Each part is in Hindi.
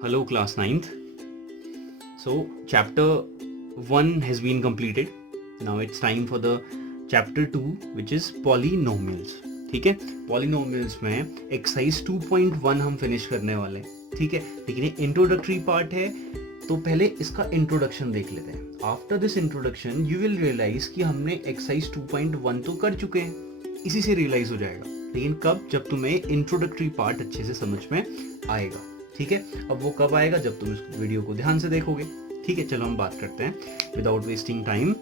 Hello, class ninth. So, chapter 1 has been completed. Now it's time for the chapter 2, which is polynomials. ठीक है, polynomials में exercise 2.1 हम finish करने वाले हैं. ठीक है, लेकिन ये introductory part है, तो पहले इसका introduction देख लेते हैं. After this introduction, you will realize कि हमने exercise 2.1 तो कर चुके हैं. इसी से realize हो जाएगा. लेकिन कब? जब तुम्हें introductory part अच्छे से समझ में आएगा. ठीक है, अब वो कब आएगा? जब तुम इस वीडियो को ध्यान से देखोगे. ठीक है, चलो हम बात करते हैं without wasting time.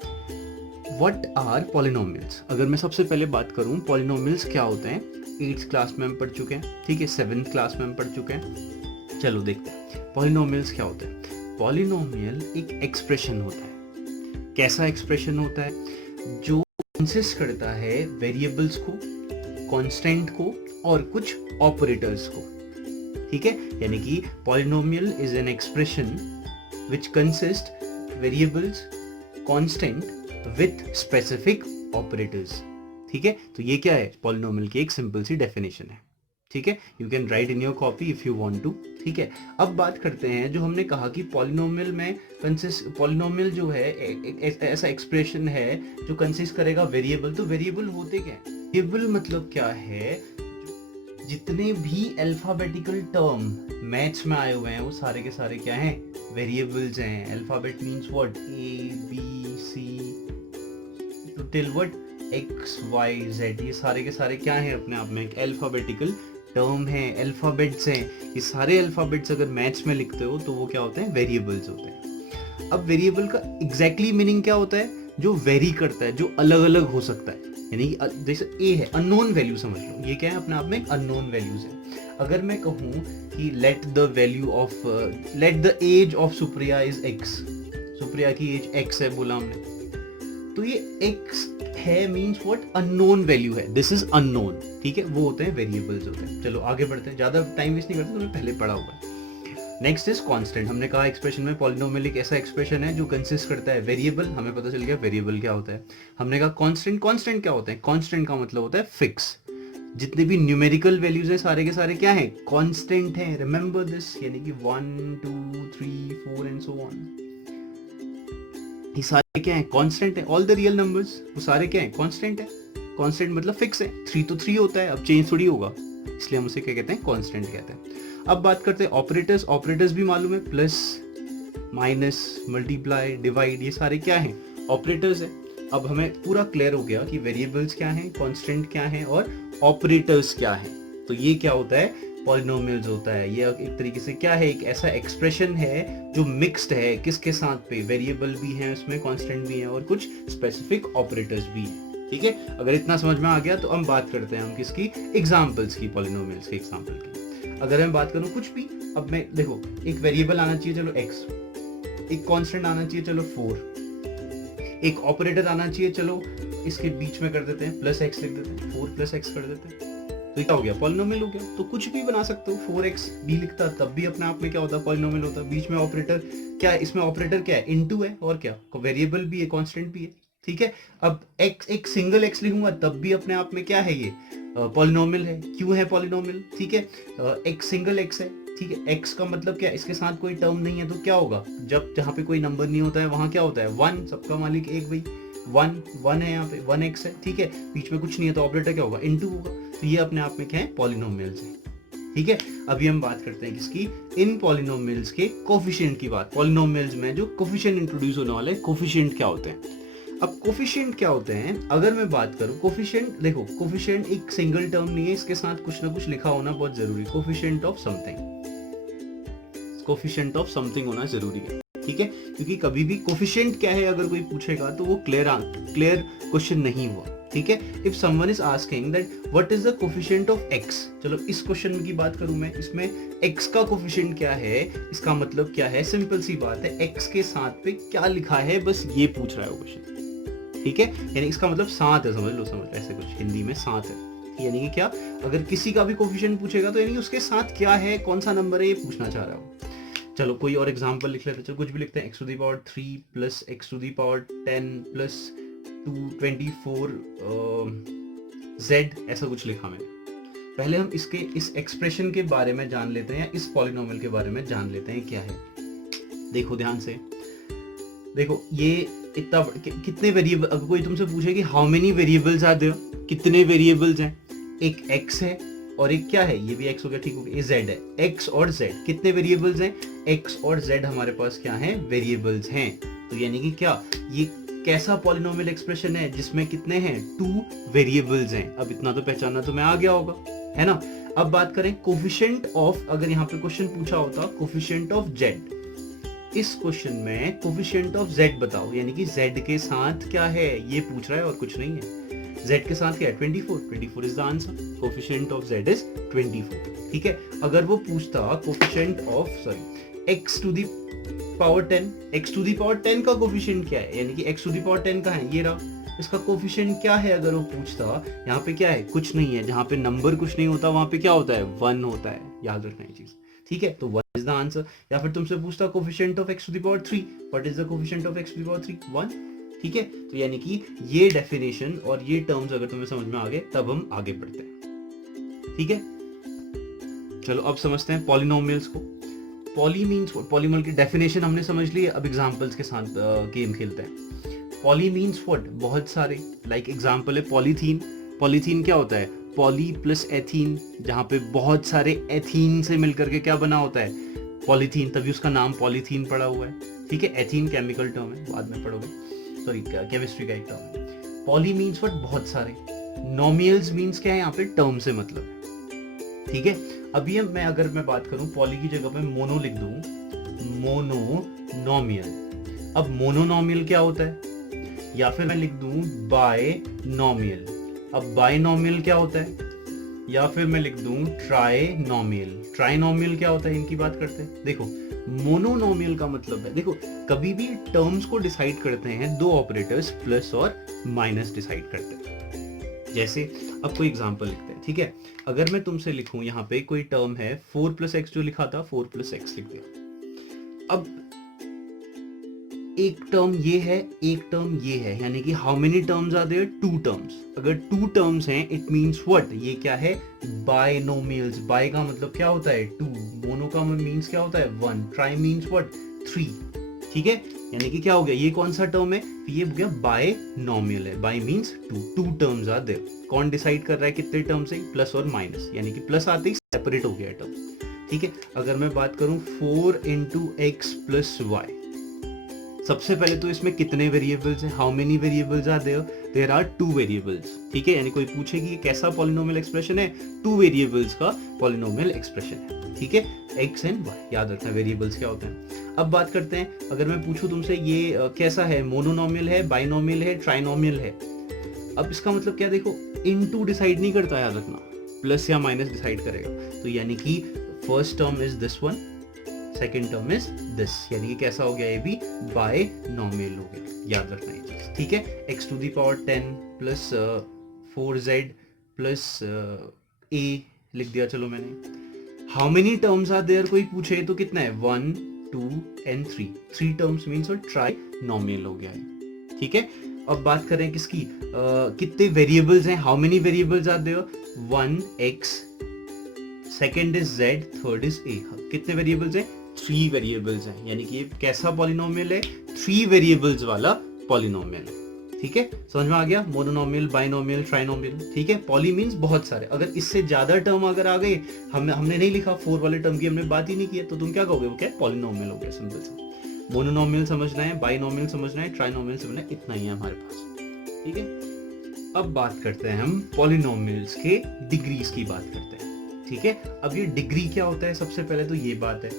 What are polynomials? अगर मैं सबसे पहले बात करूं पॉलिनोमियल्स क्या होते हैं, 8th क्लास में हम पढ़ चुके हैं. ठीक है, 7th क्लास में हम पढ़ चुके हैं. चलो देखते हैं पॉलिनोमियल्स क्या होते हैं. पॉलिनोमियल एक एक्सप्रेशन होता है. कैसा एक्सप्रेशन होता है? जो कंसिस्ट करता है वेरिएबल्स को, कांस्टेंट को और कुछ ऑपरेटर्स को. ठीक है, यानी कि polynomial is an expression which consist variables, constant with specific operators. ठीक है, तो ये क्या है? पॉलिनोमियल की एक सिंपल सी डेफिनेशन है. ठीक है, you can write in your copy if you want to. ठीक है, अब बात करते हैं जो हमने कहा कि पॉलिनोमियल में पॉलिनोमियल जो है एक ऐसा एक्सप्रेशन है जो कंसिस्ट करेगा वेरिएबल. तो वेरिएबल होते क्या है? वेरिएबल मतलब क्या है? जितने भी अल्फाबेटिकल टर्म मैथ्स में आए हुए हैं वो सारे के सारे क्या हैं? वेरिएबल्स हैं. Alphabet means what? A B C to till what? X Y Z. ये सारे के सारे क्या हैं? अपने आप में एक अल्फाबेटिकल टर्म है, अल्फाबेट्स हैं. ये सारे अल्फाबेट्स अगर मैथ्स में लिखते हो तो वो क्या होते हैं? वेरिएबल्स होते हैं. अब वेरिएबल का एग्जैक्टली मीनिंग क्या होता है? जो वेरी करता है, जो अलग अलग हो सकता है. यानी कि जैसे ए है, अननोन वैल्यू समझ लो. ये क्या है? अपने आप में अननोन वैल्यूज है. अगर मैं कहूँ कि let the age of Supriya is X. Supriya की एज एक्स है बोला हमने, तो ये एक्स है मींस व्हाट? अननोन वैल्यू है. This is unknown. ठीक है, वो होते हैं वेरिएबल्स होते हैं. चलो आगे बढ़ते हैं, ज्यादा टाइम वेस्ट नहीं करते, तुमने पहले पढ़ा हुआ है. Next is constant. हमने कहा एक्सप्रेशन में पॉलिनोमियल एक ऐसा एक्सप्रेशन है जो कंसिस्ट करता है वेरिएबल. हमें पता चल गया वेरिएबल क्या होता है. हमने कहा कांस्टेंट. कांस्टेंट क्या होता है? कांस्टेंट का मतलब होता है फिक्स. जितने भी न्यूमेरिकल वैल्यूज हैं सारे के सारे क्या हैं? कांस्टेंट हैं. Remember this. यानी कि 1 2 3 4 एंड सो ऑन, ये सारे क्या हैं? कांस्टेंट है. ऑल द रियल नंबर्स वो सारे क्या हैं? कांस्टेंट है. कांस्टेंट मतलब फिक्स है. 3 तो 3 होता है, अब चेंज थोड़ी होगा, इसलिए हम उसे क्या कहते हैं? कांस्टेंट कहते हैं. अब बात करते हैं ऑपरेटर्स. ऑपरेटर्स भी मालूम है, प्लस माइनस मल्टीप्लाई डिवाइड, ये सारे क्या हैं? ऑपरेटर्स है. अब हमें पूरा क्लियर हो गया कि वेरिएबल्स क्या हैं, कांस्टेंट क्या हैं और ऑपरेटर्स क्या हैं. तो ये क्या होता है? पॉलिनोमियल्स होता है. ये एक तरीके से क्या है? एक ऐसा एक्सप्रेशन है जो मिक्स्ड है. किसके साथ पे? वेरिएबल भी हैं उसमें, कांस्टेंट भी हैं और कुछ स्पेसिफिक ऑपरेटर्स भी हैं. ठीक है, अगर इतना समझ में आ गया तो हम बात करते हैं हम किसकी? एग्जाम्पल्स की, पॉलिनोमियल्स के एग्जाम्पल की. अगर मैं बात करूं कुछ भी, अब मैं देखो, एक वेरिएबल आना चाहिए, चलो x. एक कांस्टेंट आना चाहिए, चलो 4. एक ऑपरेटर आना चाहिए, चलो इसके बीच में कर देते हैं प्लस x लिख देते हैं, 4 प्लस x कर देते हैं. तो क्या हो गया? पॉलिनोमियल हो गया. तो कुछ भी बना सकते हो. 4x भी लिखता तब भी अपने आप में क्या होता? पॉलिनोमियल होता. बीच में ऑपरेटर क्या है? इसमें ऑपरेटर क्या है? इनटू है. और क्या? वेरिएबल भी है, कांस्टेंट भी है. ठीक है, अब x, एक सिंगल x लिखूंगा तब भी अपने आप में क्या है? ये पॉलिनोमियल है. क्यों है पॉलिनोमियल? ठीक है, एक सिंगल x है. ठीक है, x का मतलब क्या? इसके साथ कोई टर्म नहीं है तो क्या होगा? जब जहाँ पे कोई नंबर नहीं होता है वहां क्या होता है? 1. सबका मालिक एक भाई 1 है. यहाँ पे 1x है. ठीक है, बीच में कुछ नहीं है तो ऑपरेटर क्या होगा? इनटू होगा. तो ये अपने आप में क्या है? पॉलिनोमियल्स है. ठीक है, अभी हम बात करते हैं किसकी? इन पॉलिनोमियल्स के कोफिशिएंट की बात. पॉलिनोमियल्स में जो कोफिशिएंट इंट्रोड्यूस होने वाले कोफिशिएंट क्या होते हैं? अब कोफिशिएंट क्या होते हैं? अगर मैं बात करूं कोफिशिएंट, देखो कोफिशिएंट एक सिंगल टर्म नहीं है, इसके साथ कुछ ना कुछ लिखा होना बहुत जरूरी. Coefficient of something, coefficient of something होना जरूरी है. ठीक है, क्योंकि कभी भी कोफिशिएंट क्या है अगर कोई पूछेगा तो वो क्लियर क्वेश्चन नहीं हुआ. ठीक है, if someone is asking that what is the coefficient of x, चलो इस क्वेश्चन की बात करूं मैं, इसमें x का कोफिशिएंट क्या है, इसका मतलब क्या है? सिंपल सी बात है, x के साथ पे क्या लिखा है, बस ये पूछ रहा है वो क्वेश्चन. ठीक है, यानी इसका मतलब 7 है. समझ लो, ऐसे कुछ हिंदी में 7 है. यानी कि क्या? अगर किसी का भी कोफिशिएंट पूछेगा तो यानी उसके साथ क्या है, कौन सा नंबर है, ये पूछना चाह रहा हो. चलो कोई और एग्जांपल लिख लेते हैं. चलो कुछ भी लिखते हैं. x to the power 3 plus x to the power 10 plus 224 z, ऐसा कुछ लिखा मैंने. पहले हम इसके इस एक्सप्रेशन के बारे में जान लेते हैं, या इस पॉलिनोमियल के बारे में जान लेते हैं क्या है। देखो ध्यान से, देखो ये इतना कितने वेरिएबल, अगर कोई तुमसे पूछे कि how many variables are there, कितने वेरिएबल्स हैं, एक x है और एक क्या है, ये भी x हो गया, ठीक हो गया, ये z है, x और z कितने वेरिएबल्स हैं, x और z हमारे पास क्या है, वेरिएबल्स हैं। तो यानी कि क्या, ये कैसा पॉलिनोमियल एक्सप्रेशन है जिसमें कितने हैं, 2 वेरिएबल्स हैं। अब इतना तो पहचानना तो मैं आ गया होगा, है ना। अब बात करें कोफिशिएंट ऑफ, अगर यहाँ पे क्वेश्चन पूछा होता कोफिशिएंट ऑफ z, इस क्वेश्चन में कोफिशिएंट ऑफ z बताओ, यानी कि z के साथ क्या है ये पूछ रहा है और कुछ नहीं है। z के साथ क्या है, 24 is the answer, coefficient of z is 24, ठीक है। अगर वो पूछता coefficient of x to the power 10, x to the power 10 का कोफिशिएंट क्या है, यानी कि x टू द पावर 10 का है, ये रहा, इसका कोफिशिएंट क्या है, अगर वो पूछता, यहाँ पे क्या है, कुछ नहीं है, जहाँ पे नंबर कुछ नहीं होता वहां पे क्या होता है, 1 होता है, याद रखना ये चीज, ठीक है। तो 1 इज द आंसर। या फिर तुमसे पूछता coefficient of x to the power 3, what is the coefficient of x to the power 3, 1, ठीक है। तो यानी कि ये डेफिनेशन और ये टर्म्स अगर तुम्हें समझ में आ गए तब हम आगे बढ़ते हैं, ठीक है। चलो अब समझते हैं पॉलिनोमियल्स को। पॉली मीन्स, पॉलीनोमियल की डेफिनेशन हमने समझ ली है, अब एग्जांपल्स के साथ गेम खेलते हैं। पॉली मीन्स व्हाट, बहुत सारे, लाइक एग्जांपल है पॉलीथीन। पॉलीथीन क्या होता है, पॉली प्लस एथीन, जहाँ पे बहुत सारे एथीन से मिलकर के क्या बना होता है, पॉलीथीन, तभी उसका नाम पॉलीथीन पड़ा हुआ है, ठीक है। एथीन केमिकल टर्म है, बाद में पढ़ोगे, सॉरी केमिस्ट्री का एक टर्म है। पॉली मीन्स व्हाट, बहुत सारे। नोमियल्स मीन्स क्या है, यहाँ पे टर्म से मतलब है, ठीक है। अभी मैं अगर मैं बात करूं, पॉली की जगह पे मोनो लिख दूं, मोनोनोमियल। अब मोनोनोमियल क्या होता है, या फिर मैं लिख दूं बायनोमियल। अब बायनोमियल क्या होता है, या फिर मैं लिख दूं ट्राइनोमियल। ट्राइनोमियल क्या होता है, इनकी बात करते हैं। देखो मोनोनोमियल का मतलब है, देखो कभी भी टर्म्स को डिसाइड करते हैं दो ऑपरेटर्स, प्लस और माइनस डिसाइड करते हैं। जैसे अब कोई एग्जांपल लिखते हैं, ठीक है। अगर मैं तुमसे लिखूं, यहाँ पे कोई टर्म है 4 + x, जो लिखा था 4 + x लिख दिया। अब एक टर्म ये है, एक टर्म ये है, यानी कि how many terms are there, 2 terms. अगर 2 टर्म्स हैं, इट मींस व्हाट, ये क्या है, बायनोमियल्स। बाय का मतलब क्या होता है, 2, मोनो का मींस क्या होता है, 1, ट्राई मींस व्हाट, 3, ठीक है। यानी कि क्या हो गया, ये कौन सा टर्म है, ये हो गया बायनोमियल है। Bi means 2 terms are there. कौन डिसाइड कर रहा है कितने टर्म्स हैं, प्लस और माइनस, यानी कि प्लस आते ही सेपरेट हो गया टर्म, ठीक है। अगर मैं बात करूं 4 × x + y, सबसे पहले तो इसमें कितने वेरिएबल्स हैं, how many variables are there, there are 2 variables, ठीक है। यानी कोई पूछे कि ये कैसा पॉलिनोमियल एक्सप्रेशन है, 2 वेरिएबल्स का पॉलिनोमियल एक्सप्रेशन है, ठीक है। x एंड y, याद रखना वेरिएबल्स क्या होते हैं। अब बात करते हैं, अगर मैं पूछूं तुमसे ये कैसा है, मोनोनोमियल है, बाइनोमियल है, ट्राइनोमियल है। अब इसका मतलब क्या, देखो इनटू डिसाइड नहीं करता, याद रखना, प्लस या माइनस डिसाइड करेगा। तो यानी कि first term is this one, second term is this, यानी कि कैसा हो गया, ये भी बायनोमियल हो गया, याद रखना ये चीज, ठीक है। x to the power 10 + 4z + a लिख दिया, चलो मैंने। How many terms are there, कोई पूछे तो कितना है, 1, 2 and 3, 3 टर्म्स मीन्स और ट्राइनोमियल हो गया है, ठीक है। अब बात करें किसकी, कितने वेरिएबल्स हैं, how many variables are there, 1 x, second is z, third is a। कितने वेरिएबल्स हैं, 3 वेरिएबल्स हैं, यानी कि ये कैसा पॉलिनोमियल है, 3 वेरिएबल्स वाला पॉलिनोमियल, ठीक है। समझ में आ गया, मोनोनोमियल, बाइनोमियल, ट्राइनोमियल, ठीक है। पॉली मींस बहुत सारे। अगर इससे ज्यादा टर्म अगर आ गए, हमने नहीं लिखा 4 वाले टर्म की, हमने बात ही नहीं की है, तो तुम क्या कहोगे, वो क्या पॉलिनोमियल हो गया, सिंपल सा। मोनोनोमियल समझना है, बाइनोमियल समझना है, ट्राइनोमियल समझना है, इतना ही है हमारे पास, ठीक है। अब बात करते हैं हम पॉलिनोमियल्स के डिग्रीज की बात करते हैं, ठीक है। अब ये डिग्री क्या होता है, सबसे पहले तो ये बात है,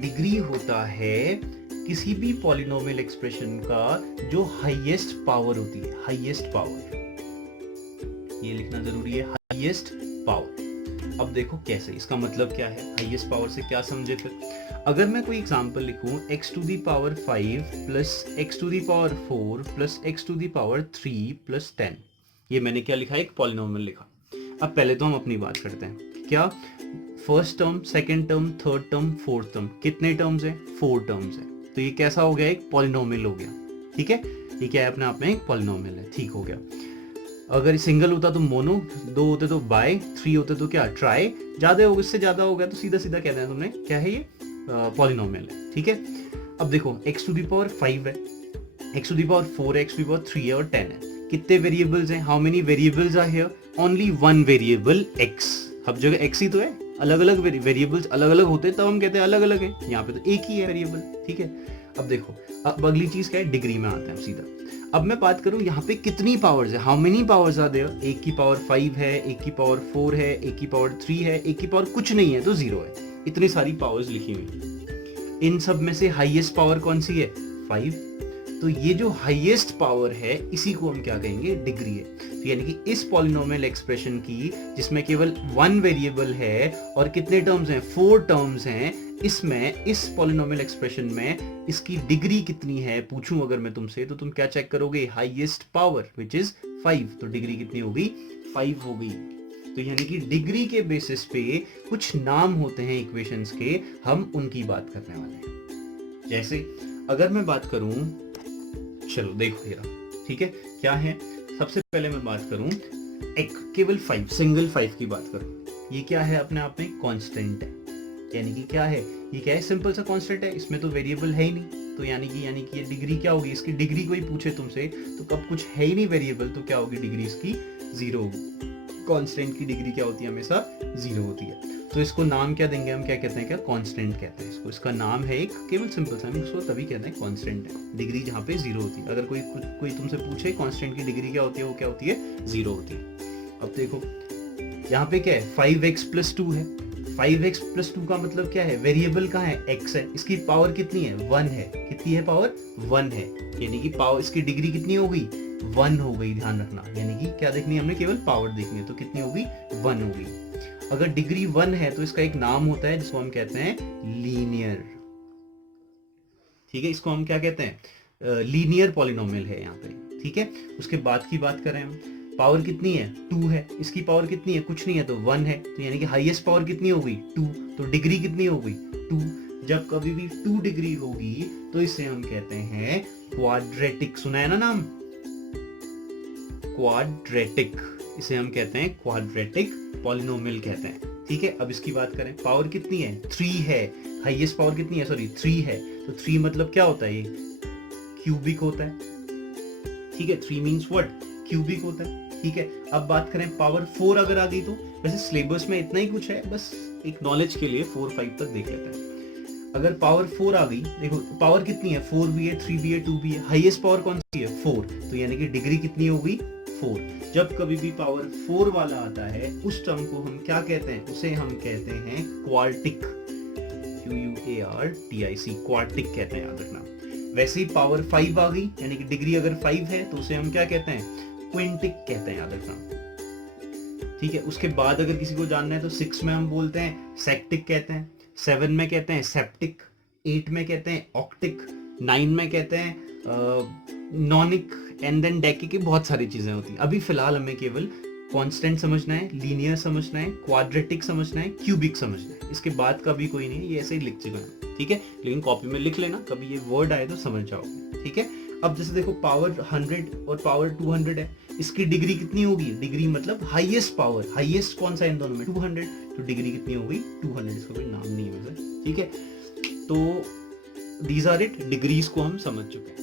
डिग्री होता है किसी भी पॉलिनोमियल एक्सप्रेशन का जो हाईएस्ट पावर होती है, हाईएस्ट पावर, ये लिखना जरूरी है, हाईएस्ट पावर। अब देखो कैसे, इसका मतलब क्या है, हाईएस्ट पावर से क्या समझे फिर। अगर मैं कोई एग्जांपल लिखूं, x to the power 5 + x to the power 4 + x to the power 3 + 10, ये मैंने क्या लिखा है, एक पॉलिनोमियल लिखा। अब पहले तो हम अपनी बात करते हैं, क्या first term, second term, third term, fourth term, कितने टर्म्स हैं, 4 टर्म्स हैं। तो ये कैसा हो गया, एक पॉलिनोमियल हो गया, ठीक है। ये क्या है, अपने आप में एक पॉलिनोमियल है, ठीक हो गया। अगर सिंगल होता तो मोनो, 2 होते तो बाय, 3 होते तो क्या ट्राई, ज्यादा होगा, इससे ज्यादा हो गया तो सीधा सीधा कह देना तुमने क्या है ये पॉलिनोमियल है, ठीक है। अब देखो x टू द पावर 5 है, x टू द पावर 4 है, x टू द पावर 3 है और 10 है। कितने वेरिएबल्स हैं, how many variables are here, only one variable x, हर जगह x ही तो है, अलग अलग वेरिएबल्स अलग अलग होते हैं तब हम कहते हैं अलग अलग है, यहाँ पे तो एक ही है वेरिएबल, ठीक है। अब देखो, अब अगली चीज क्या है, डिग्री में आते हैं सीधा। अब मैं बात करूं यहाँ पे कितनी पावर्स है, how many powers are there, एक की पावर 5 है, एक की पावर 4 है, एक की पावर 3 है, एक की पावर कुछ नहीं है तो 0 है। इतनी सारी पावर्स लिखी हुई, इन सब में से हाईएस्ट पावर कौन सी है, 5। तो ये जो हाईएस्ट पावर है इसी को हम क्या कहेंगे, डिग्री है। तो यानी कि इस पॉलिनोमियल एक्सप्रेशन की जिसमें केवल वन वेरिएबल है और कितने टर्म्स हैं, 4 टर्म्स हैं, इसमें इस पॉलिनोमियल एक्सप्रेशन में इसकी डिग्री कितनी है पूछूं अगर मैं तुमसे, तो तुम क्या चेक करोगे, हाईएस्ट पावर विच इज 5, तो डिग्री कितनी होगी, 5 हो गई। तो यानी कि डिग्री के बेसिस पे कुछ नाम होते हैं इक्वेशंस के, हम उनकी बात करने वाले हैं। जैसे अगर मैं बात करूं, चलो देखो ये रहा, ठीक है, क्या है, सबसे पहले मैं बात करूं एक केवल 5, सिंगल 5 की बात करूं, ये क्या है, अपने आप में कांस्टेंट है। यानी कि क्या है, ये क्या है, सिंपल सा कांस्टेंट है, इसमें तो वेरिएबल है ही नहीं, तो यानी कि ये डिग्री क्या होगी, इसकी डिग्री कोई पूछे तुमसे तो कब कुछ है ही नहीं वेरिएबल तो क्या होगी, डिग्री इसकी 0 होगी। कांस्टेंट की डिग्री क्या होती है, हमेशा 0 होती है। तो इसको नाम क्या देंगे हम, क्या कहते हैं, क्या कांस्टेंट कहते हैं इसको, इसका नाम है एक केवल सिंपल सा, हम इसको तभी कहते हैं कांस्टेंट है, डिग्री जहाँ पे 0 होती है। अगर कोई तुमसे पूछे कांस्टेंट की डिग्री क्या होती है, वो क्या होती है, 0 होती है। अब देखो यहाँ पे क्या है, 5x + 2 है, 5x + 2 का मतलब क्या है, वेरिएबल कहाँ है, x है, इसकी पावर कितनी है, 1 है, कितनी है पावर, 1 है, यानी कि पावर, इसकी डिग्री कितनी हो गई, 1 हो गई, ध्यान रखना। यानी कि क्या देखनी है हमने, केवल पावर देखनी है, तो कितनी होगी, 1 हो गई। अगर डिग्री 1 है तो इसका एक नाम होता है जिसको हम कहते हैं लीनियर, ठीक है, इसको हम क्या कहते हैं, लीनियर पॉलिनोमियल है यहाँ पे, ठीक है। उसके बाद की बात करें हम, पावर कितनी है, 2 है, इसकी पावर कितनी है, कुछ नहीं है तो 1 है, तो यानी कि हाईएस्ट पावर कितनी होगी, 2, तो डिग्री कितनी होगी, 2। जब कभी भी 2 डिग्री होगी तो इसे हम कहते हैं क्वाड्रेटिक, सुना है ना नाम, क्वाड्रेटिक, इसे हम कहते हैं क्वाड्रेटिक पॉलिनोमियल कहते हैं, ठीक है। अब इसकी बात करें, पावर कितनी है, 3 है, हाईएस्ट पावर कितनी है, सॉरी 3 है, तो 3 मतलब क्या होता है, ये क्यूबिक होता है, ठीक है, 3 मींस व्हाट, क्यूबिक होता है, ठीक है। अब बात करें पावर 4 अगर आ गई तो, वैसे सिलेबस में इतना ही कुछ है, बस एक नॉलेज के लिए 4-5 तक देख लेते हैं। अगर पावर 4 आ गई, देखो पावर कितनी है, 4 भी है, 3 भी है, 2 भी है, हाईएस्ट पावर कौन सी है, 4, तो यानी कि डिग्री कितनी होगी, 4। जब कभी भी पावर 4 वाला आता है उस टर्म को हम क्या कहते हैं, उसे हम कहते हैं क्वार्टिक, QUARTIC, क्वार्टिक कहते हैं, याद रखना। वैसे ही पावर 5 आ गई, यानी कि डिग्री अगर 5 है तो उसे हम क्या कहते हैं, क्विंटिक कहते हैं, याद रखना, ठीक है। उसके बाद अगर किसी को जानना है तो 6 में हम बोलते हैं सेक्टिक कहते हैं, 7 में कहते हैं सेप्टिक, 8 में कहते हैं ऑक्टिक, 9 में कहते हैं नॉनिक, एंड देन डेकिक की बहुत सारी चीजें होती हैं। अभी फिलहाल हमें केवल कांस्टेंट समझना है, लीनियर समझना है, क्वाड्रेटिक समझना है, क्यूबिक समझना है, इसके बाद का भी कोई नहीं है, ये ऐसे ही लिख चुका है, ठीक है। लेकिन कॉपी में लिख लेना, कभी ये वर्ड आए तो समझ जाओगे, ठीक है। अब जैसे देखो पावर 100 और पावर 200 है, इसकी डिग्री कितनी होगी, डिग्री मतलब हाईएस्ट पावर, हाईएस्ट कौन सा इन दोनों में, 200, तो डिग्री कितनी होगी, 200, इसका कोई नाम नहीं है वैसे, ठीक है। तो दीज आर इट, डिग्रीज को हम समझ चुके हैं।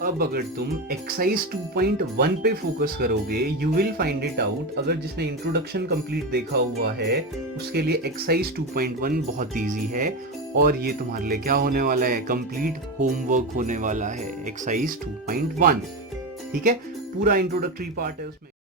अब अगर तुम एक्सरसाइज 2.1 पे फोकस करोगे, you will find it out, अगर जिसने इंट्रोडक्शन कंप्लीट देखा हुआ है उसके लिए एक्सरसाइज 2.1 बहुत इजी है, और ये तुम्हारे लिए क्या होने वाला है, कंप्लीट होमवर्क होने वाला है, एक्सरसाइज 2.1, ठीक है। पूरा इंट्रोडक्टरी पार्ट है उसमें।